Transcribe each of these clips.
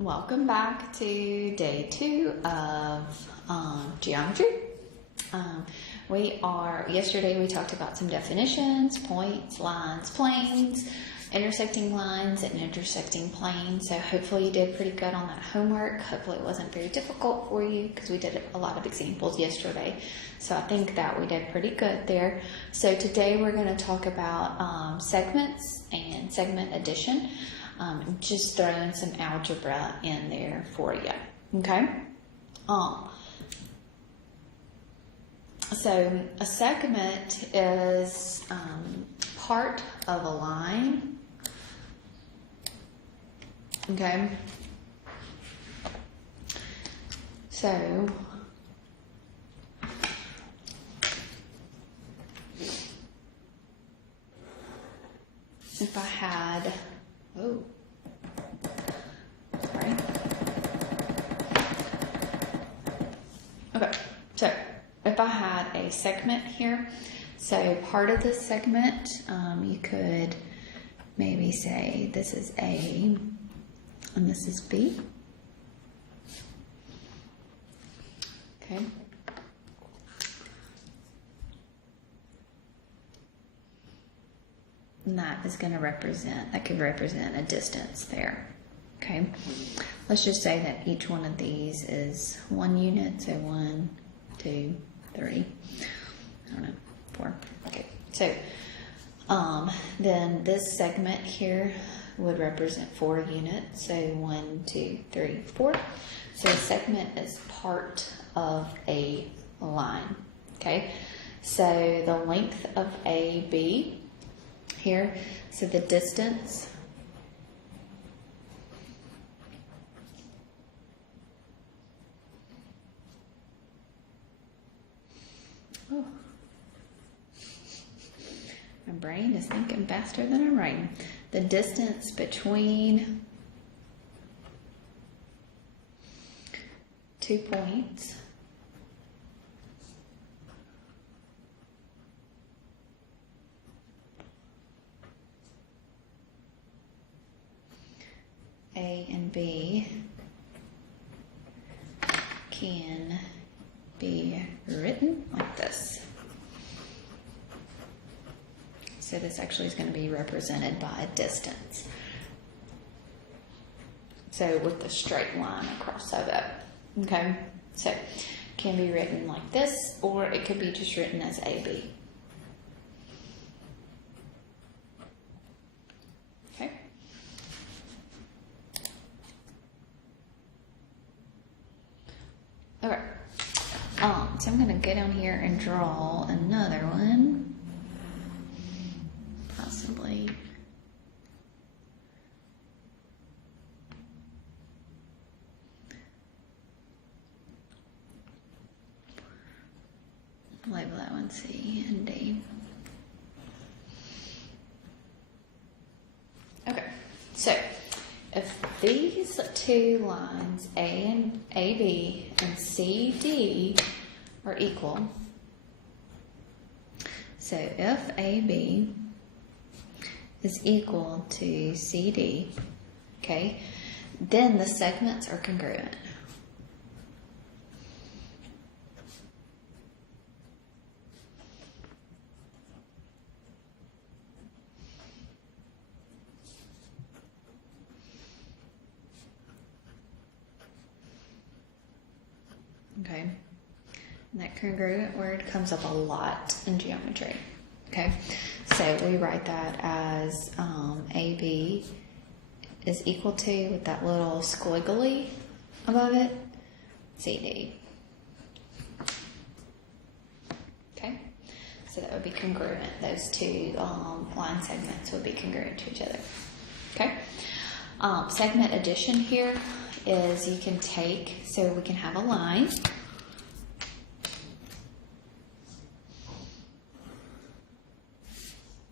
Welcome back to day 2 of geometry. Yesterday we talked about some definitions, points, lines, planes, intersecting lines and intersecting planes. So hopefully you did pretty good on that homework. Hopefully it wasn't very difficult for you because we did a lot of examples yesterday. So I think that we did pretty good there. So today we're going to talk about segments and segment addition. Just throwing some algebra in there for you, okay? So a segment is part of a line, okay? So if I had, sorry. Okay, so if I had a segment here, so part of this segment, you could maybe say this is A and this is B. Okay. And that could represent a distance there. Okay. Let's just say that each one of these is 1 unit. So 1, 2, 3, I don't know, 4. Okay. So, then this segment here would represent 4 units. So 1, 2, 3, 4. So a segment is part of a line. Okay. So the length of AB here, so the distance my brain is thinking faster than I'm writing. The distance between 2 points A and B can be written like this. So this actually is going to be represented by a distance. So with the straight line across of it. Okay, so it can be written like this, or it could be just written as AB. Okay. Okay. So I'm going to go down here and draw another one. Possibly. Label that one C and D. Okay, so if these two lines, AB and CD, are equal, so if AB is equal to CD, okay, then the segments are congruent. Okay, and that congruent word comes up a lot in geometry. Okay, so we write that as AB is equal to, with that little squiggly above it, CD. Okay, so that would be congruent. Those two line segments would be congruent to each other. Okay, segment addition here is you can take, so we can have a line.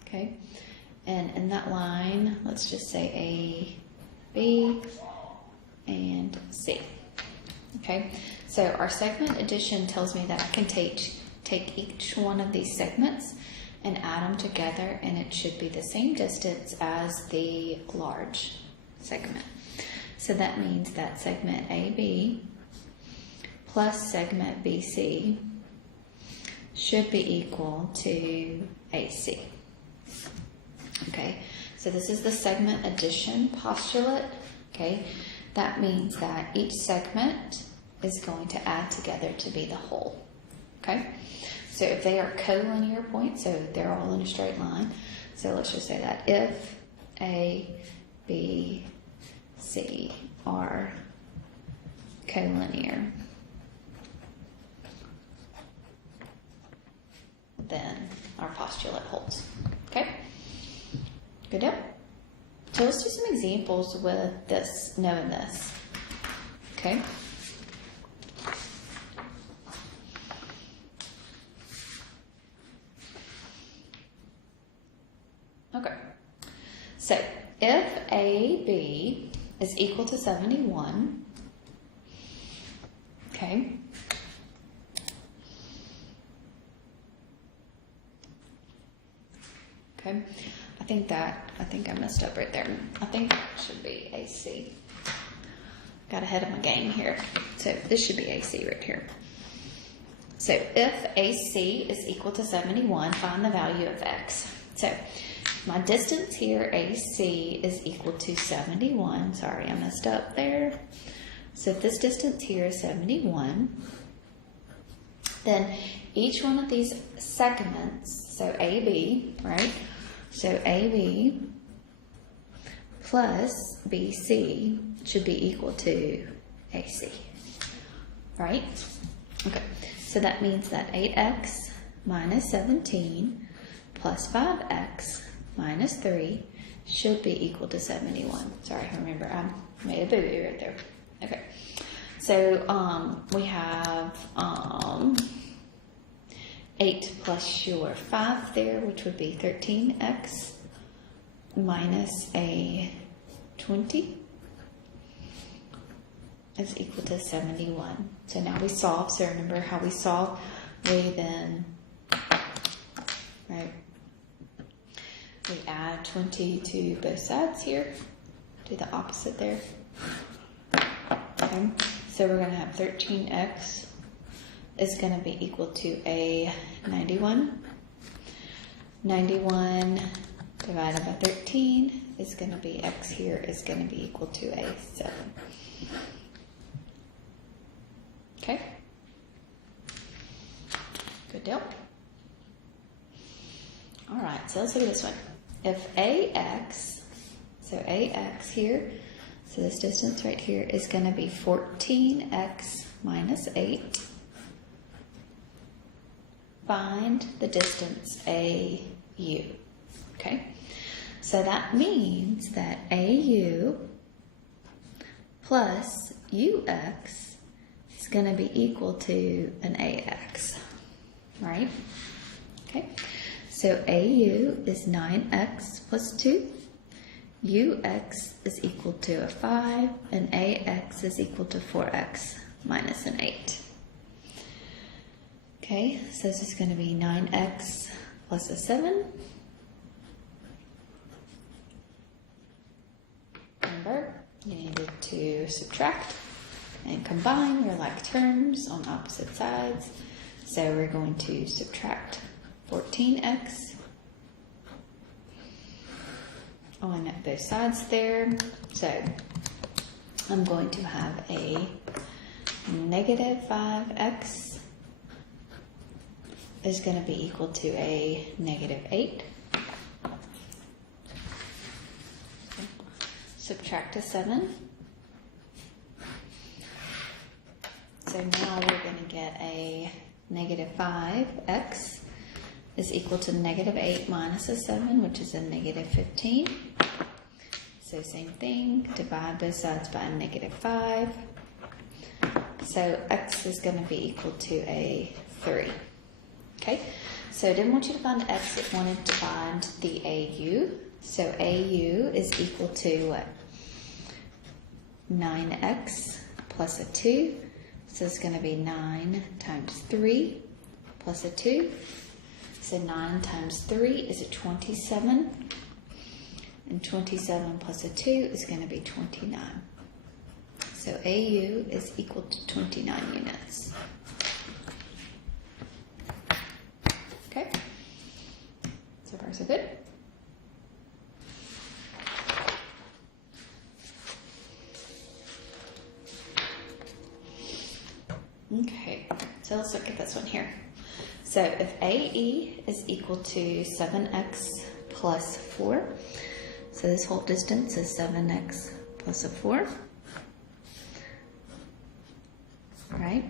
Okay, and in that line, let's just say A, B, and C. Okay, so our segment addition tells me that I can take each one of these segments and add them together, and it should be the same distance as the large segment. So that means that segment AB plus segment BC should be equal to AC. Okay, so this is the segment addition postulate. Okay, that means that each segment is going to add together to be the whole. Okay, so if they are collinear points, so they're all in a straight line. So let's just say that if A, B, C are collinear, then our postulate holds. Okay? Good deal? So let's do some examples with this, knowing this. Okay? Okay. So if AB is equal to 71, okay, okay, I think I messed up right there. I think that should be AC. Got ahead of my game here. So this should be AC right here. So if AC is equal to 71, find the value of X. So my distance here, AC, is equal to 71. Sorry, I messed up there. So if this distance here is 71, then each one of these segments, so AB, right? So AB plus BC should be equal to AC, right? Okay, so that means that 8x minus 17 plus 5x minus 3 should be equal to 71. Sorry, remember I made a boo-boo right there. Okay, so we have 8 plus your 5 there, which would be 13x minus a 20 is equal to 71. So now we solve. So remember how we solve? We then, right, we add 20 to both sides here. Do the opposite there. Okay. So we're going to have 13x is going to be equal to a 91. 91 divided by 13 is going to be, x here is going to be equal to a 7. Okay? Good deal. All right, so let's look at this one. If AX, so AX here, so this distance right here is going to be 14x minus 8. Find the distance AU. Okay? So that means that AU plus UX is going to be equal to an AX. Right? Okay? So AU is 9x plus 2. UX is equal to a 5. And AX is equal to 4x minus an 8. Okay, so this is going to be 9x plus a 7. Remember, you needed to subtract and combine your like terms on opposite sides. So we're going to subtract 14x on both sides there. So I'm going to have a negative 5x is going to be equal to a negative 8. Okay. Subtract a 7. So now we're going to get a negative 5x is equal to negative 8 minus a 7, which is a negative 15. So same thing, divide both sides by a negative 5. So x is going to be equal to a 3. Okay, so I didn't want you to find x, it wanted to find the AU. So AU is equal to what? 9x plus a 2. So it's going to be 9 times 3 plus a 2. So 9 times 3 is a 27. And 27 plus a 2 is going to be 29. So AU is equal to 29 units. Okay, so far so good. Okay, so let's look at this one here. So if AE is equal to 7x plus 4, so this whole distance is 7x plus a 4, right?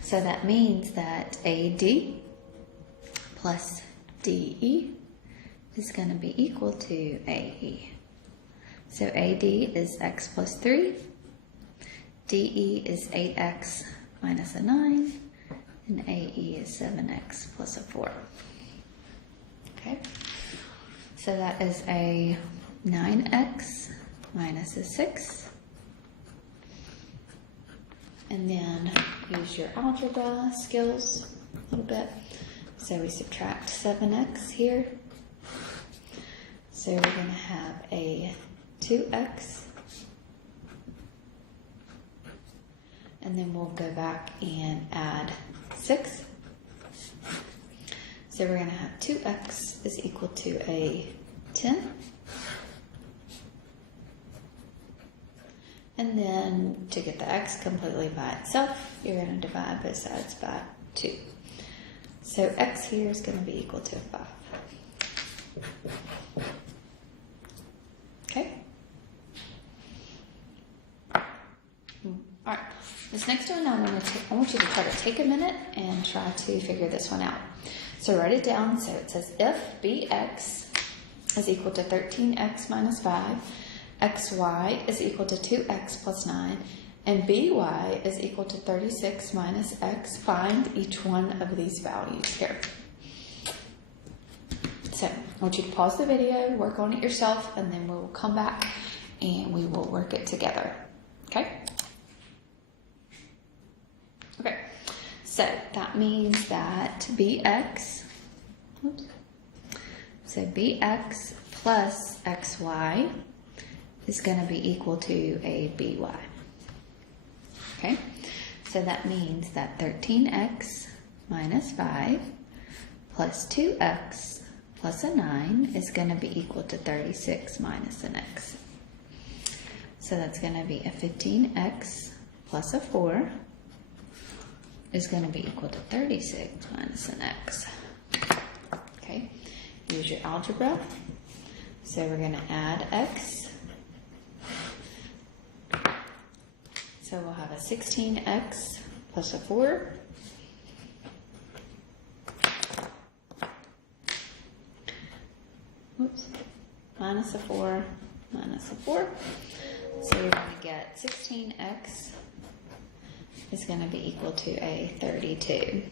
So that means that AD plus DE is going to be equal to AE. So AD is x plus 3, DE is 8x minus a 9, and AE is 7x plus a 4. Okay, so that is a 9x minus a 6. And then use your algebra skills a little bit. So we subtract 7x here. So we're going to have a 2x. And then we'll go back and add 6. So we're going to have 2x is equal to a 10. And then to get the x completely by itself, you're going to divide both sides by 2. So x here is going to be equal to 5. Okay? All right. This next one, I want you to try to take a minute and try to figure this one out. So write it down. So it says if bx is equal to 13x minus 5, xy is equal to 2x plus 9, and by is equal to 36 minus x, find each one of these values here. So I want you to pause the video, work on it yourself, and then we will come back and we will work it together. Okay? Okay, so that means that bx, so bx plus xy is going to be equal to a by. Okay, so that means that 13x minus 5 plus 2x plus a 9 is going to be equal to 36 minus an x. So that's going to be a 15x plus a 4 is going to be equal to 36 minus an x. Okay, use your algebra. So we're going to add x. So we'll have a 16x plus a 4. Oops. Minus a 4, minus a 4. So you're going to get 16x is going to be equal to a 32.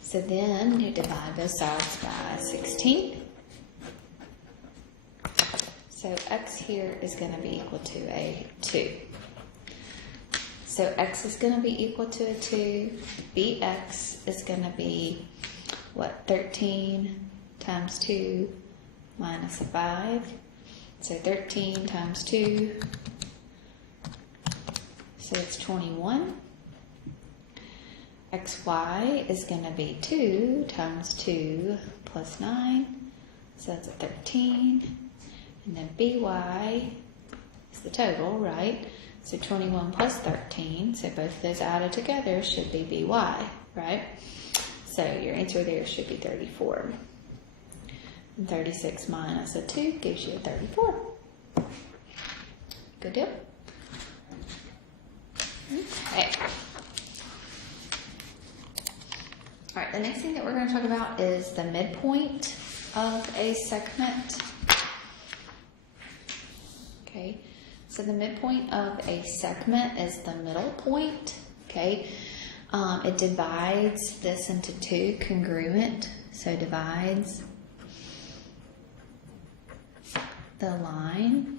So then you divide both sides by 16. So x here is going to be equal to a 2. So x is going to be equal to a 2. bx is going to be, what, 13 times 2 minus a 5. So 13 times 2, so it's 21. xy is going to be 2 times 2 plus 9, so that's a 13. And then by is the total, right? So 21 plus 13, so both of those added together should be by, right? So your answer there should be 34. And 36 minus a 2 gives you a 34. Good deal? Okay. All right, the next thing that we're going to talk about is the midpoint of a segment. Okay, so the midpoint of a segment is the middle point. Okay, it divides this into two congruent, so divides the line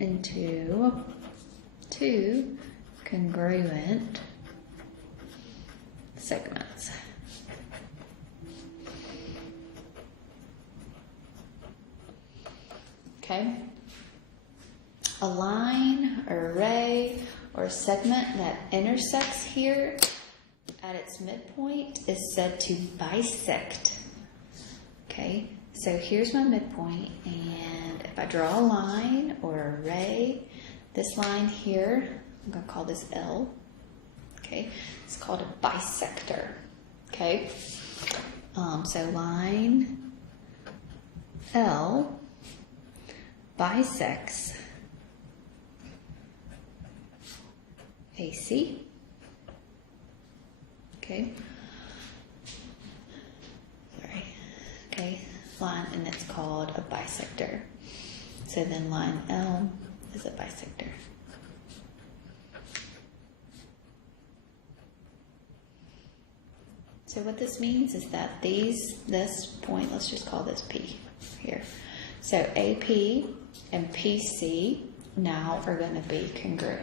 into two congruent segments. okay? A line, or ray, or a segment that intersects here at its midpoint is said to bisect, okay? So here's my midpoint, and if I draw a line or a ray, this line here, I'm going to call this L, okay? It's called a bisector, okay? So line L bisects AC, okay? Sorry, okay, line, and it's called a bisector. So then line L is a bisector. So what this means is that this point, let's just call this P here. So AP and PC now are going to be congruent,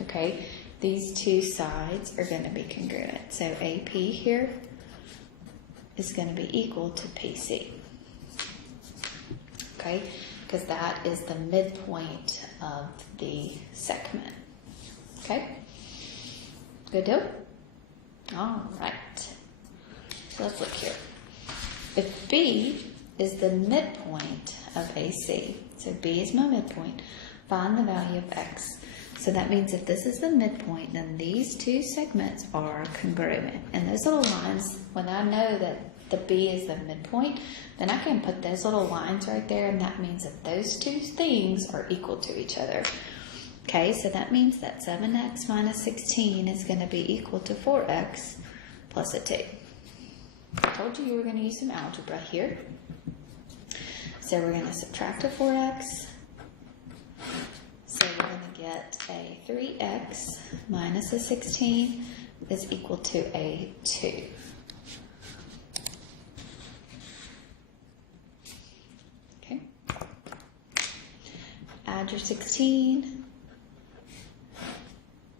okay? These two sides are going to be congruent. So AP here is going to be equal to PC, okay? Because that is the midpoint of the segment, okay? Good deal? All right. So let's look here. If B is the midpoint of AC, so B is my midpoint, find the value of X. So that means if this is the midpoint, then these two segments are congruent. And those little lines, when I know that the B is the midpoint, then I can put those little lines right there, and that means that those two things are equal to each other. Okay, so that means that 7x minus 16 is going to be equal to 4x plus a 2. I told you were going to use some algebra here. So we're going to subtract a 4x. So we're going to get a 3x minus a 16 is equal to a 2. Okay. Add your 16.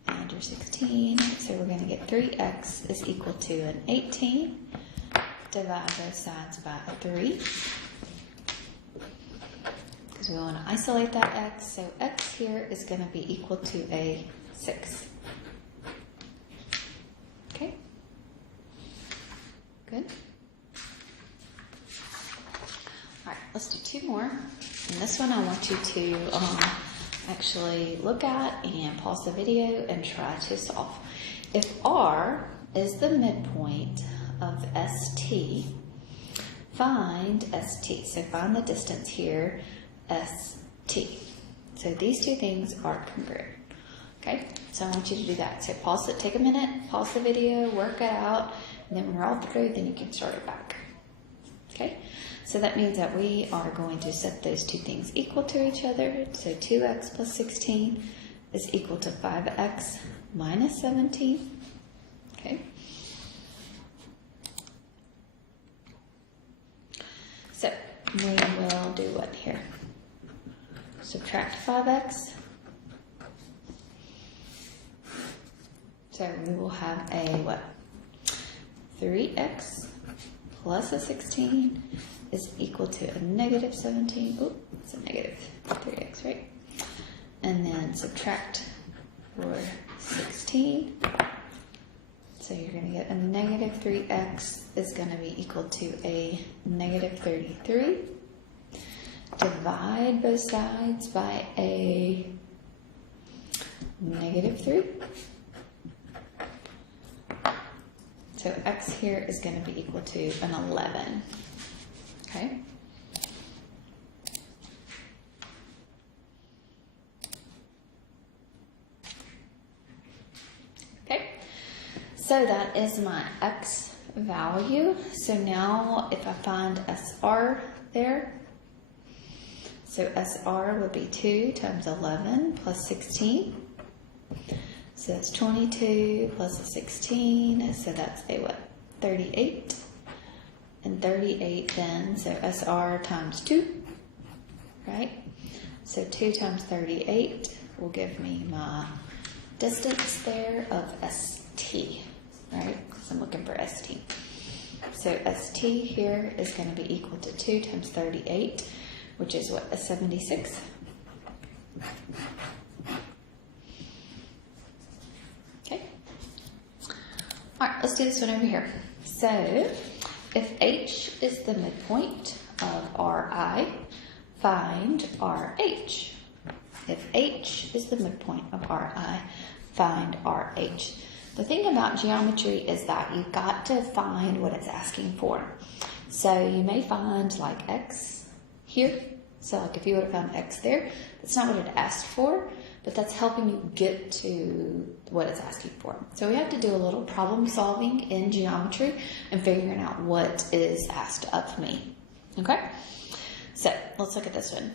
Add your 16. So we're going to get 3x is equal to an 18. Divide both sides by a 3. Because we want to isolate that x. So x here is going to be equal to a 6. Okay. Good. All right, let's do two more. And this one I want you to actually look at and pause the video and try to solve. If R is the midpoint of ST, find ST. So find the distance here, ST. So these two things are congruent. Okay, so I want you to do that. So pause it, take a minute, pause the video, work it out, and then when we're all through, then you can start it back. Okay, so that means that we are going to set those two things equal to each other. So 2x plus 16 is equal to 5x minus 17. Okay. So we will do what here? Subtract 5x. So we will have a what? 3x plus a 16 is equal to a negative 17. Oh, it's a negative 3x, right? And then subtract for 16. So you're going to get a negative 3x is going to be equal to a negative 33. Divide both sides by a negative 3. So x here is going to be equal to an 11. Okay? Okay. So that is my x value. So now if I find SR there, so SR would be 2 times 11 plus 16. So that's 22 plus a 16, so that's a what? 38. And 38 then, so SR times 2, right? So 2 times 38 will give me my distance there of ST, right? Because I'm looking for ST. So ST here is going to be equal to 2 times 38, which is what, a 76? Okay. All right, let's do this one over here. So, if H is the midpoint of Ri, find RH. If H is the midpoint of Ri, find RH. The thing about geometry is that you've got to find what it's asking for. So you may find like X here. So like if you would have found X there, that's not what it asked for, but that's helping you get to what it's asking for. So we have to do a little problem solving in geometry and figuring out what is asked of me. Okay? So let's look at this one.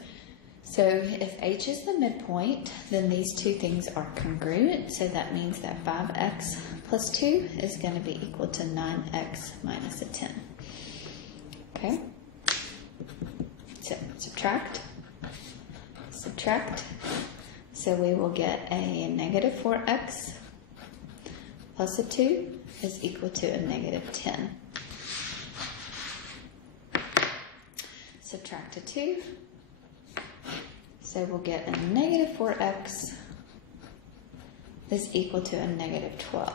So if H is the midpoint, then these two things are congruent. So that means that 5x plus 2 is going to be equal to 9x minus a 10. Okay? So subtract. So we will get a negative 4x plus a 2 is equal to a negative 10. Subtract a 2. So we'll get a negative 4x is equal to a negative 12.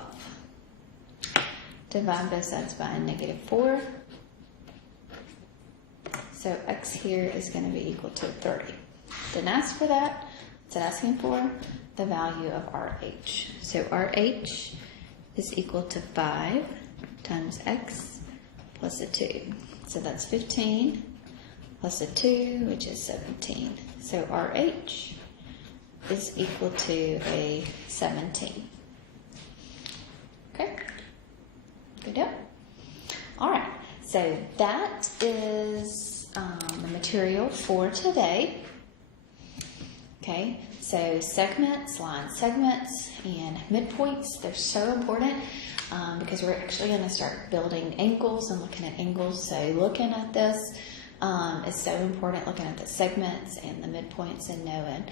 Divide both sides by a negative 4. So x here is going to be equal to 30. Didn't ask for that. What's it asking for? The value of RH. So RH is equal to 5 times x plus a 2. So that's 15 plus a 2, which is 17. So RH is equal to a 17. Okay? Good deal? All right. So that is the material for today. Okay? So segments, line segments, and midpoints, they're so important because we're actually going to start building angles and looking at angles. So looking at this is so important, looking at the segments and the midpoints and knowing.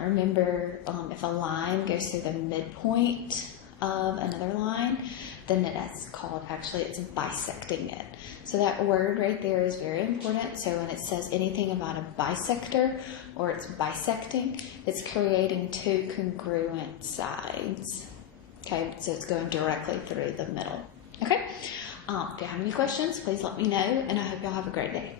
Remember, if a line goes through the midpoint of another line, then it's called, actually, it's bisecting it. So that word right there is very important. So when it says anything about a bisector or it's bisecting, it's creating two congruent sides. Okay, so it's going directly through the middle. Okay, if you have any questions, please let me know, and I hope y'all have a great day.